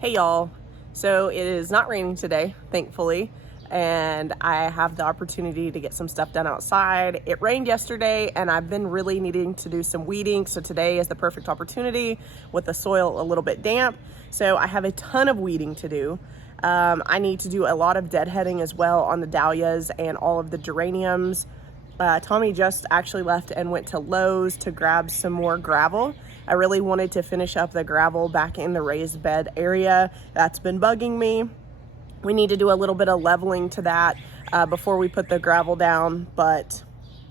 Hey y'all, so it is not raining today, thankfully, and I have the opportunity to get some stuff done outside. It rained yesterday and I've been really needing to do some weeding, so today is the perfect opportunity with the soil a little bit damp. So I have a ton of weeding to do. I need to do a lot of deadheading as well on the dahlias and all of the geraniums. Tommy just actually left and went to Lowe's to grab some more gravel. I really wanted to finish up the gravel back in the raised bed area. That's been bugging me. We need to do a little bit of leveling to that before we put the gravel down, but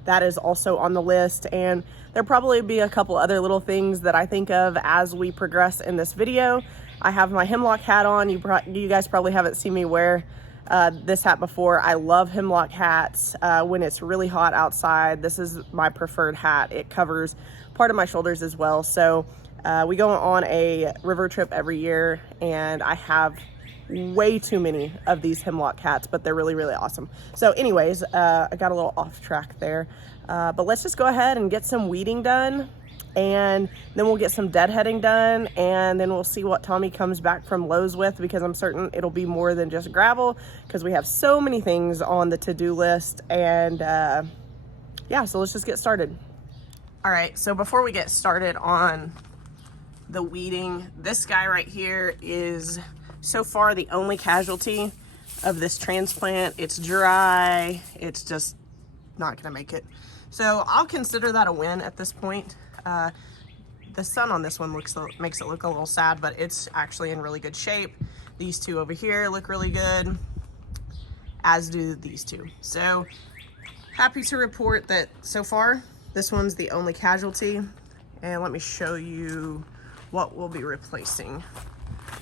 that is also on the list. And there'll probably be a couple other little things that I think of as we progress in this video. I have my hemlock hat on. You guys probably haven't seen me wear this hat before. I love hemlock hats when it's really hot outside. This is my preferred hat. It covers part of my shoulders as well. So we go on a river trip every year and I have way too many of these hemlock hats, but they're really, really awesome. So anyways, I got a little off track there, but let's just go ahead and get some weeding done, and then we'll get some deadheading done, and then we'll see what Tommy comes back from Lowe's with, because I'm certain it'll be more than just gravel, because we have so many things on the to-do list. And yeah, so let's just get started. All right, so before we get started on the weeding, this guy right here is so far the only casualty of this transplant. It's dry, it's just not gonna make it. So I'll consider that a win at this point. The sun on this one makes it look a little sad, but it's actually in really good shape. These two over here look really good, as do these two. So happy to report that so far, this one's the only casualty. And let me show you what we'll be replacing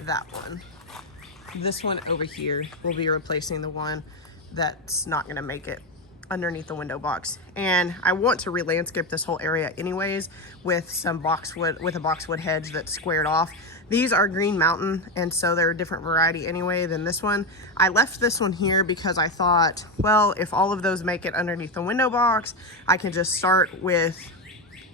that one. This one over here will be replacing the one that's not gonna make it underneath the window box. And I want to re-landscape this whole area anyways with some boxwood, with a boxwood hedge that's squared off. These are Green Mountain, and so they're a different variety anyway than this one. I left this one here because I thought, well, if all of those make it underneath the window box, I can just start with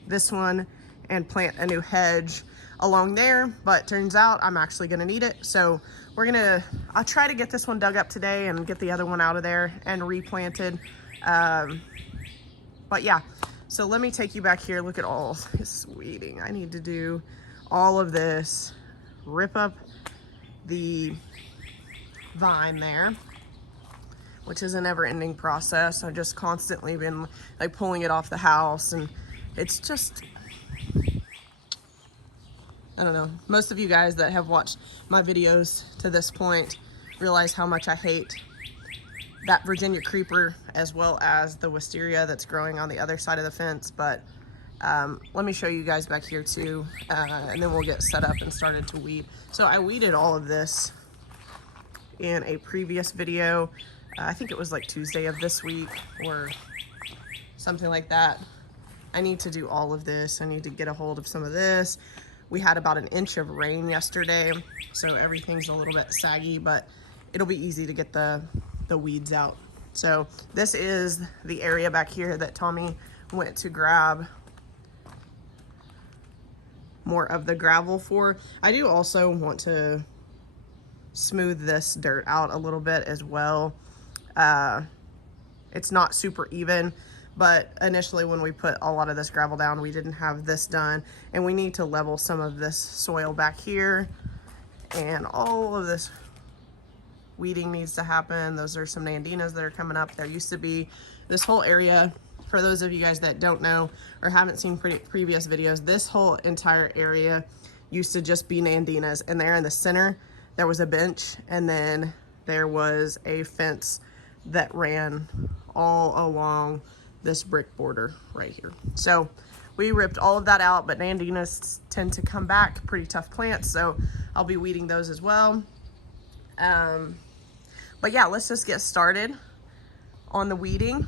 this one and plant a new hedge along there. But turns out I'm actually gonna need it. So I'll try to get this one dug up today and get the other one out of there and replanted. But yeah, so let me take you back here. Look at all this weeding. I need to do all of this, rip up the vine there, which is a never-ending process. I've just constantly been like pulling it off the house, and it's just, I don't know. Most of you guys that have watched my videos to this point realize how much I hate that Virginia creeper, as well as the wisteria that's growing on the other side of the fence. But let me show you guys back here too, and then we'll get set up and started to weed. So I weeded all of this in a previous video. I think it was like Tuesday of this week or something like that. I need to do all of this. I need to get a hold of some of this. We had about an inch of rain yesterday, so everything's a little bit saggy, but it'll be easy to get the weeds out. So this is the area back here that Tommy went to grab more of the gravel for. I do also want to smooth this dirt out a little bit as well. It's not super even, but initially when we put a lot of this gravel down, we didn't have this done, and we need to level some of this soil back here, and all of this weeding needs to happen. Those are some nandinas that are coming up. There used to be this whole area, for those of you guys that don't know or haven't seen previous videos, this whole entire area used to just be nandinas, and there in the center there was a bench, and then there was a fence that ran all along this brick border right here. So we ripped all of that out, but nandinas tend to come back, pretty tough plants, so I'll be weeding those as well. But yeah, let's just get started on the weeding,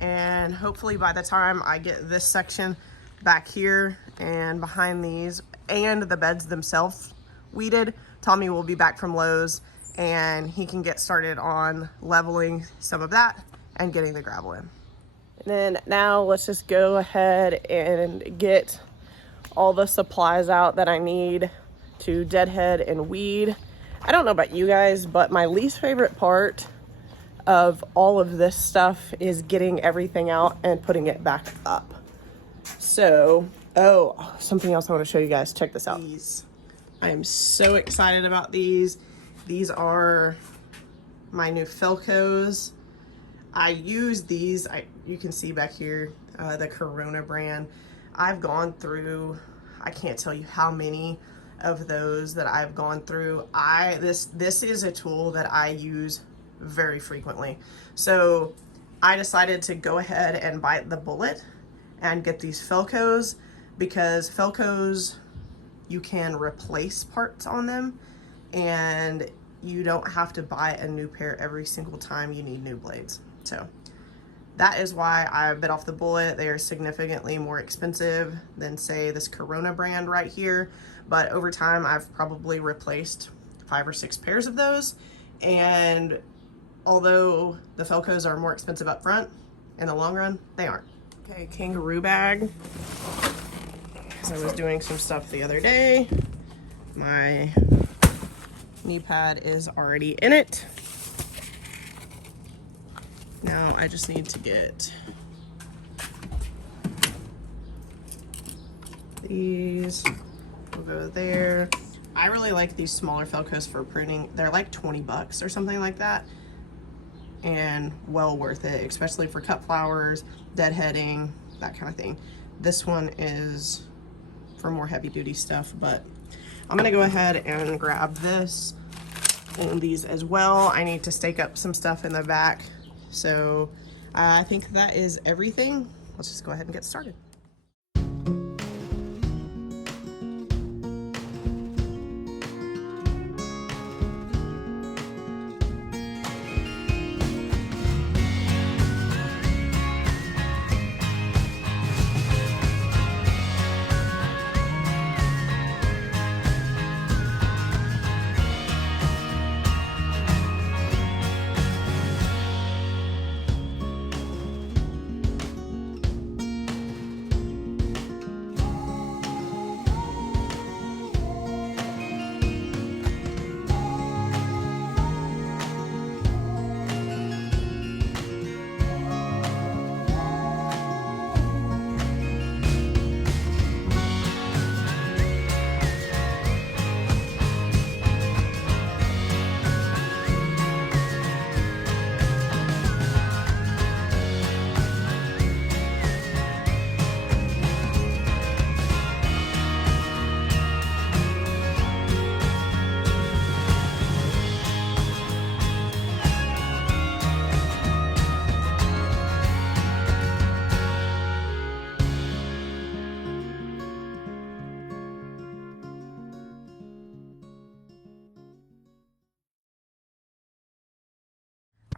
and hopefully by the time I get this section back here and behind these and the beds themselves weeded, Tommy will be back from Lowe's and he can get started on leveling some of that and getting the gravel in. And then now let's just go ahead and get all the supplies out that I need to deadhead and weed. I don't know about you guys, but my least favorite part of all of this stuff is getting everything out and putting it back up. So, oh, something else I want to show you guys. Check this out. I am so excited about these. These are my new Felcos. I use these, you can see back here, the Corona brand. I've gone through, I can't tell you how many of those that I've gone through. This is a tool that I use very frequently. So I decided to go ahead and bite the bullet and get these Felcos, because Felcos, you can replace parts on them and you don't have to buy a new pair every single time you need new blades. So that is why I bit off the bullet. They are significantly more expensive than, say, this Corona brand right here. But over time, I've probably replaced 5 or 6 pairs of those. And although the Felcos are more expensive up front, in the long run, they aren't. Okay, kangaroo bag. Because I was doing some stuff the other day. My knee pad is already in it. Now I just need to get these. We'll go there. I really like these smaller Felcos for pruning. They're like 20 bucks or something like that. And well worth it, especially for cut flowers, deadheading, that kind of thing. This one is for more heavy duty stuff, but I'm gonna go ahead and grab this and these as well. I need to stake up some stuff in the back. So I think that is everything. Let's just go ahead and get started.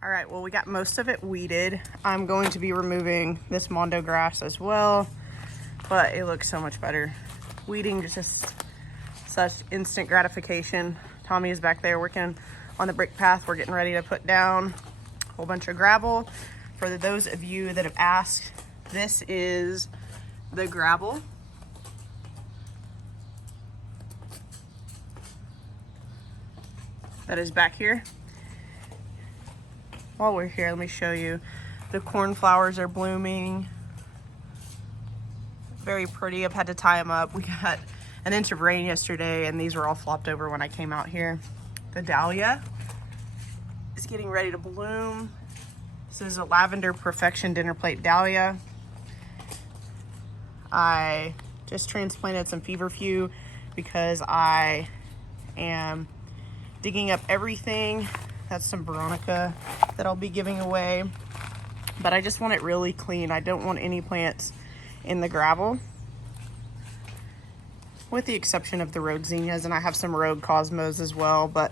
All right, well, we got most of it weeded. I'm going to be removing this Mondo grass as well, but it looks so much better. Weeding is just such instant gratification. Tommy is back there working on the brick path. We're getting ready to put down a whole bunch of gravel. For those of you that have asked, this is the gravel. That is back here. While we're here, let me show you. The cornflowers are blooming. Very pretty. I've had to tie them up. We got an inch of rain yesterday and these were all flopped over when I came out here. The dahlia is getting ready to bloom. This is a lavender perfection dinner plate dahlia. I just transplanted some feverfew because I am digging up everything. That's some Veronica that I'll be giving away. But I just want it really clean. I don't want any plants in the gravel, with the exception of the rogue zinnias, and I have some rogue cosmos as well, but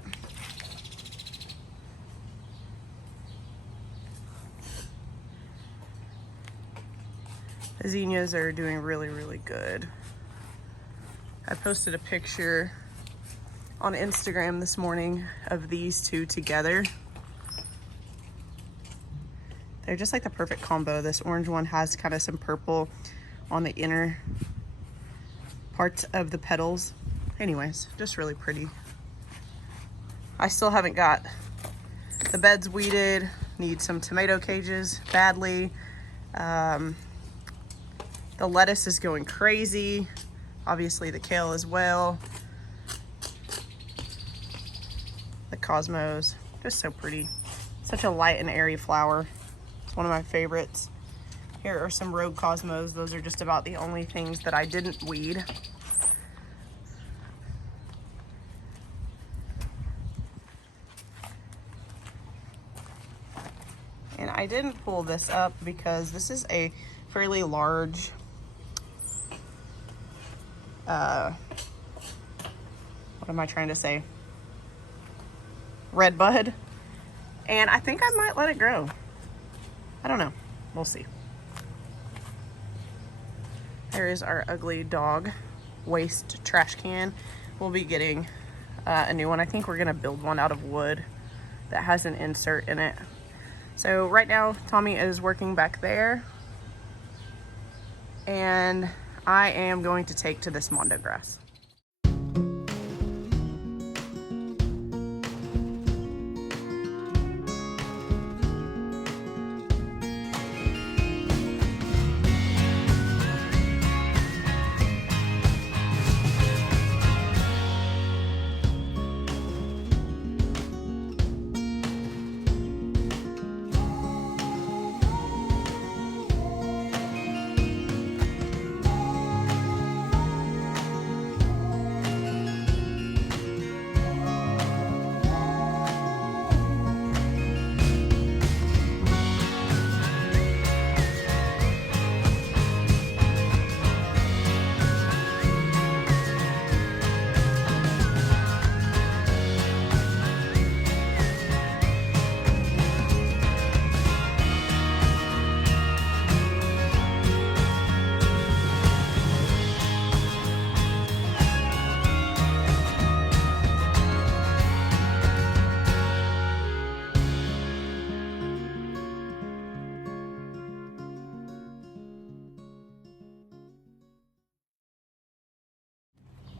the zinnias are doing really, really good. I posted a picture on Instagram this morning of these two together. They're just like the perfect combo. This orange one has kind of some purple on the inner parts of the petals, anyways, just really pretty. I still haven't got the beds weeded. Need some tomato cages badly. The lettuce is going crazy. Obviously the kale as well. The cosmos, just so pretty. Such a light and airy flower. It's one of my favorites. Here are some rogue cosmos. Those are just about the only things that I didn't weed. And I didn't pull this up because this is a fairly large what am I trying to say? Red bud. And I think I might let it grow. I don't know. We'll see. There is our ugly dog waste trash can. We'll be getting a new one. I think we're gonna build one out of wood that has an insert in it. So right now, Tommy is working back there, and I am going to take to this mondo grass.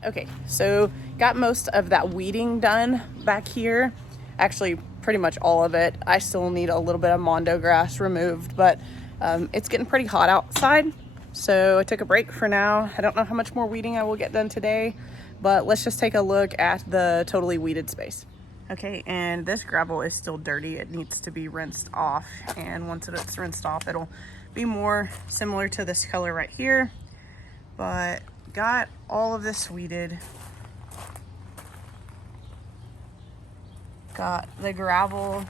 Okay, so got most of that weeding done back here. Actually, pretty much all of it. I still need a little bit of mondo grass removed, but it's getting pretty hot outside. So I took a break for now. I don't know how much more weeding I will get done today, but let's just take a look at the totally weeded space. Okay, and this gravel is still dirty. It needs to be rinsed off. And once it's rinsed off, it'll be more similar to this color right here. But got all of this weeded. Got the gravel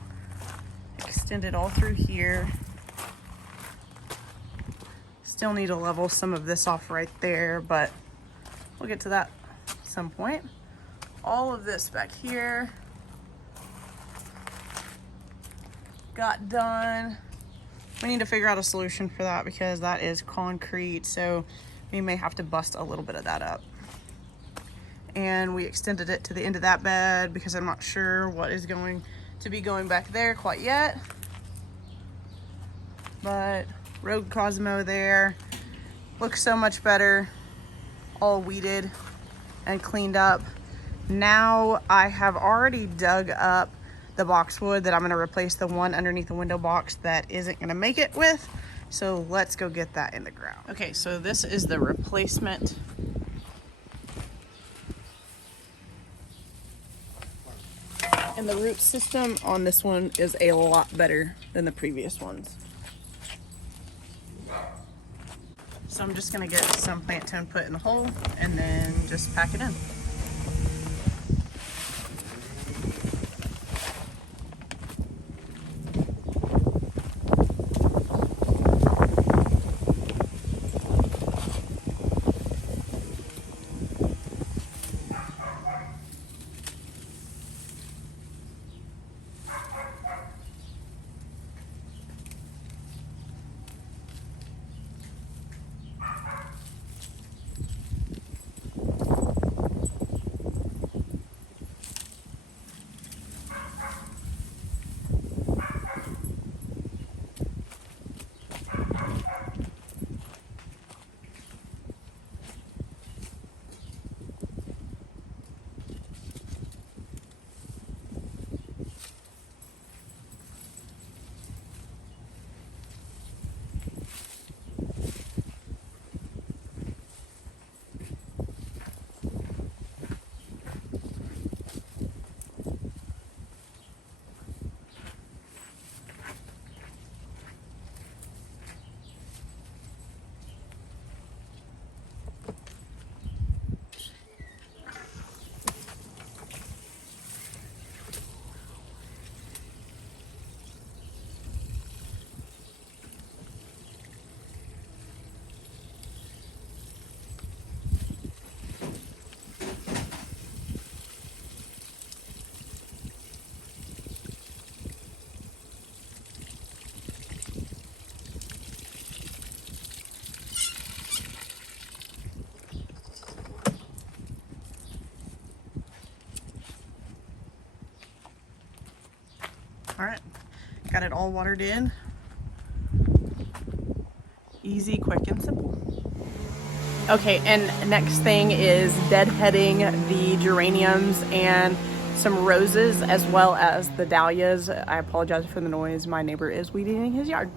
extended all through here. Still need to level some of this off right there, but we'll get to that at some point. All of this back here got done. We need to figure out a solution for that because that is concrete, so we may have to bust a little bit of that up. And we extended it to the end of that bed because I'm not sure what is going to be going back there quite yet. But Rogue Cosmo there looks so much better, all weeded and cleaned up. Now I have already dug up the boxwood that I'm going to replace the one underneath the window box that isn't going to make it with. So let's go get that in the ground. Okay, so this is the replacement. And the root system on this one is a lot better than the previous ones. So I'm just gonna get some plant tone put in the hole and then just pack it in. All right, got it all watered in. Easy, quick, and simple. Okay, and next thing is deadheading the geraniums and some roses as well as the dahlias. I apologize for the noise. My neighbor is weeding his yard.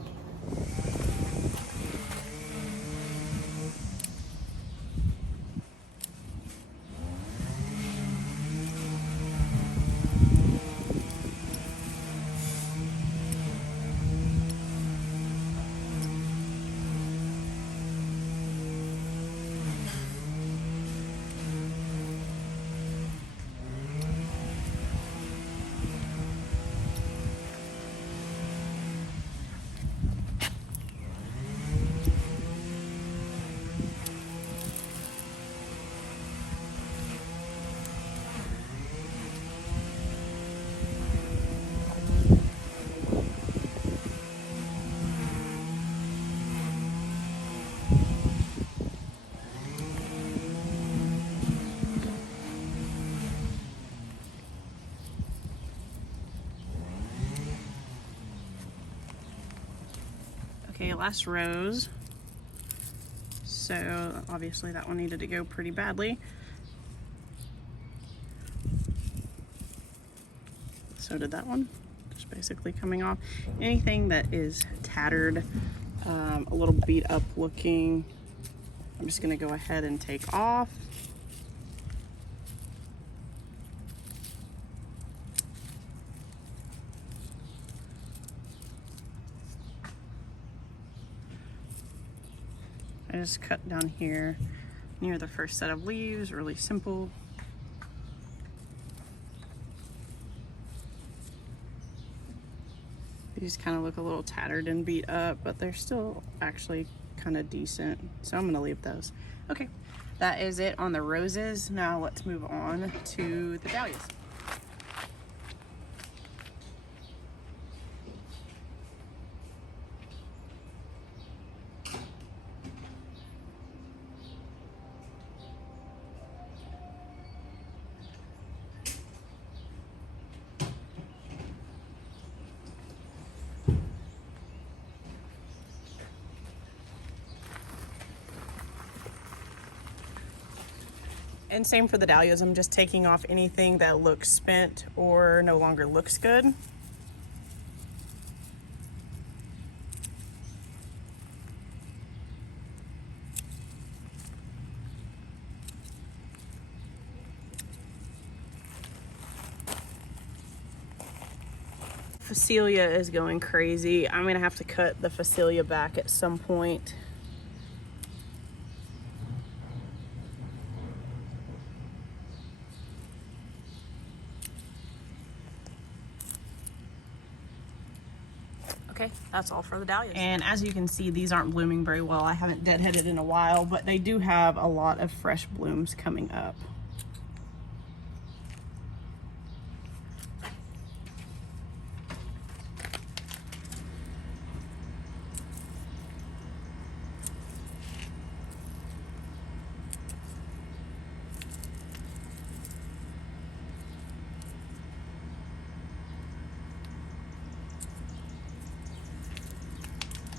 Okay, last rose. So obviously that one needed to go pretty badly. So did that one. Just basically coming off. Anything that is tattered, a little beat up looking, I'm just gonna go ahead and take off. I just cut down here near the first set of leaves, really simple. These kind of look a little tattered and beat up, but they're still actually kind of decent. So I'm gonna leave those. Okay, that is it on the roses. Now let's move on to the dahlias. And same for the dahlias. I'm just taking off anything that looks spent or no longer looks good. Phacelia is going crazy. I'm gonna have to cut the phacelia back at some point. Okay, that's all for the dahlias. And as you can see, these aren't blooming very well. I haven't deadheaded in a while, but they do have a lot of fresh blooms coming up.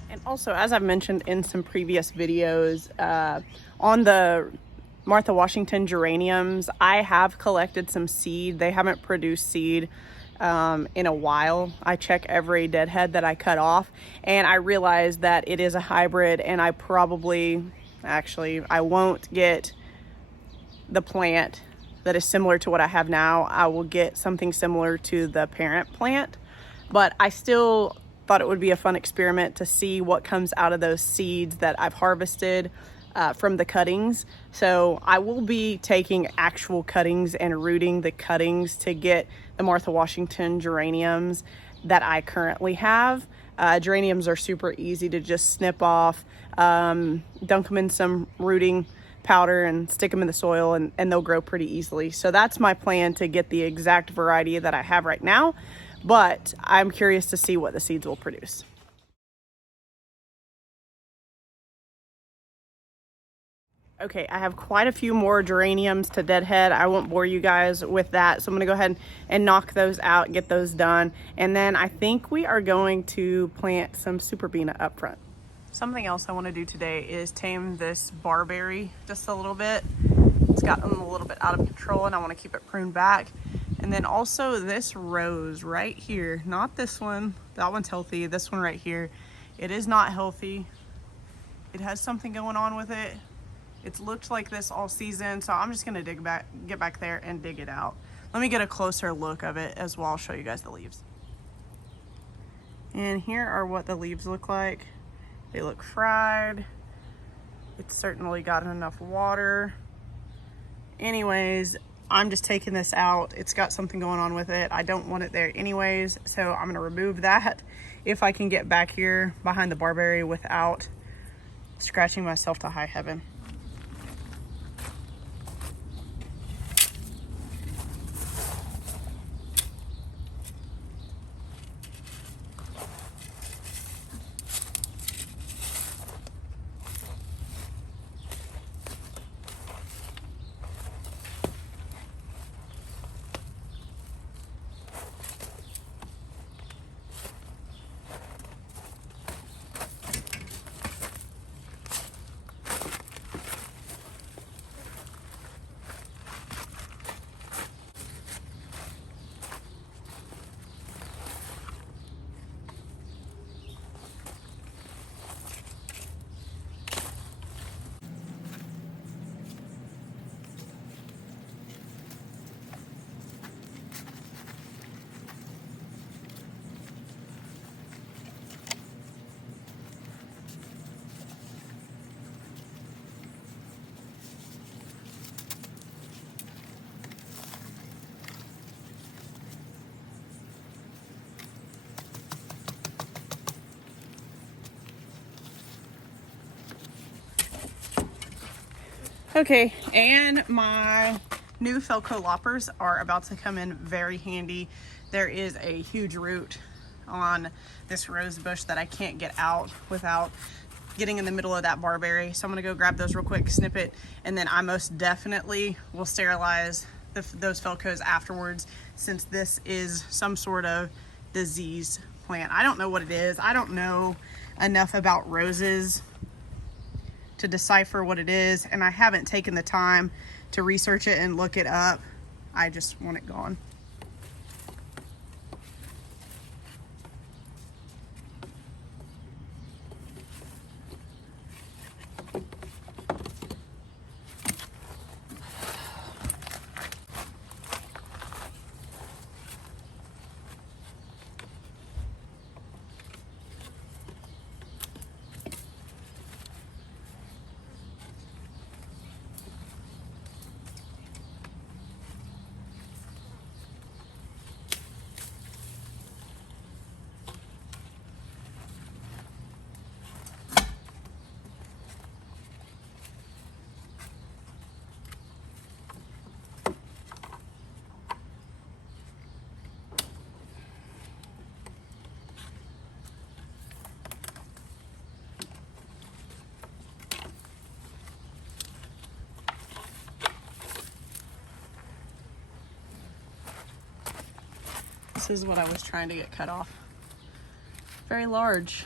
And also, as I've mentioned in some previous videos, on the Martha Washington geraniums, I have collected some seed. They haven't produced seed in a while. I check every deadhead that I cut off, and I realized that it is a hybrid, and I probably, actually, I won't get the plant that is similar to what I have now. I will get something similar to the parent plant, but I still thought it would be a fun experiment to see what comes out of those seeds that I've harvested from the cuttings. So I will be taking actual cuttings and rooting the cuttings to get the Martha Washington geraniums that I currently have. Geraniums are super easy to just snip off, dunk them in some rooting powder and stick them in the soil, and they'll grow pretty easily. So that's my plan, to get the exact variety that I have right now. But I'm curious to see what the seeds will produce. Okay, I have quite a few more geraniums to deadhead. I won't bore you guys with that. So I'm gonna go ahead and knock those out, get those done. And then I think we are going to plant some superbena up front. Something else I wanna do today is tame this barberry just a little bit. It's gotten a little bit out of control and I wanna keep it pruned back. And then also this rose right here, not this one, that one's healthy. This one right here, it is not healthy. It has something going on with it. It's looked like this all season, so I'm just gonna get back there and dig it out. Let me get a closer look of it as well. I'll show you guys the leaves. And here are what the leaves look like. They look fried. It's certainly got enough water. Anyways, I'm just taking this out. It's got something going on with it. I don't want it there anyways, so I'm gonna remove that if I can get back here behind the barberry without scratching myself to high heaven. Okay, and my new Felco loppers are about to come in very handy. There is a huge root on this rose bush that I can't get out without getting in the middle of that barberry. So I'm gonna go grab those real quick, snip it, and then I most definitely will sterilize those Felcos afterwards, since this is some sort of disease plant. I don't know what it is. I don't know enough about roses to decipher what it is, and I haven't taken the time to research it and look it up. I just want it gone. This is what I was trying to get cut off. Very large.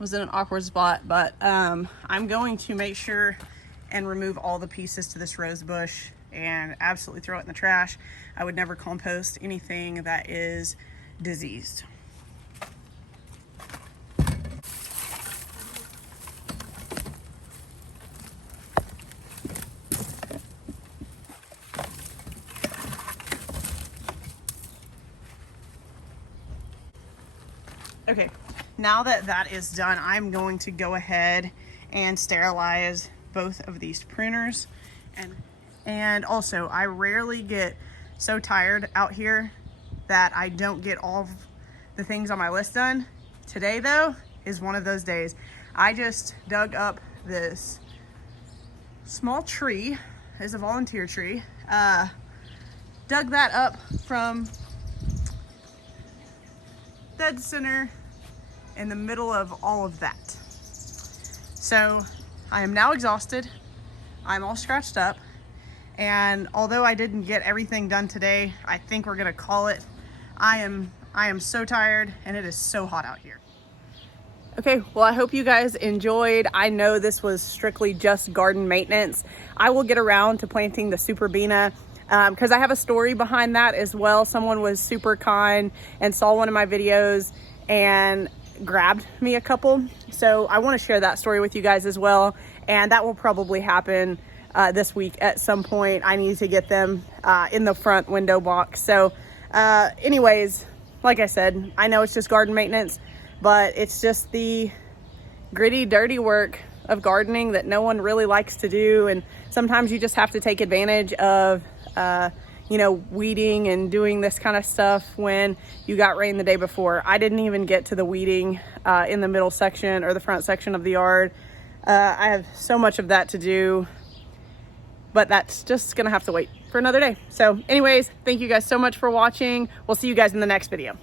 Was in an awkward spot, but I'm going to make sure and remove all the pieces to this rose bush and absolutely throw it in the trash. I would never compost anything that is diseased. Okay, now that that is done, I'm going to go ahead and sterilize both of these pruners. And also, I rarely get so tired out here that I don't get all of the things on my list done. Today though is one of those days. I just dug up this small tree. It's a volunteer tree. Dug that up from dead center in the middle of all of that. So I am now exhausted. I'm all scratched up. And although I didn't get everything done today, I think we're gonna call it. I am so tired and it is so hot out here. Okay, well, I hope you guys enjoyed. I know this was strictly just garden maintenance. I will get around to planting the Superbena because I have a story behind that as well. Someone was super kind and saw one of my videos and grabbed me a couple. So I want to share that story with you guys as well. And that will probably happen this week at some point. I need to get them in the front window box. So anyways, like I said, I know it's just garden maintenance, but it's just the gritty, dirty work of gardening that no one really likes to do. And sometimes you just have to take advantage of, you know, weeding and doing this kind of stuff when you got rain the day before. I didn't even get to the weeding in the middle section or the front section of the yard. I have so much of that to do, but that's just gonna have to wait for another day. So anyways, thank you guys so much for watching. We'll see you guys in the next video.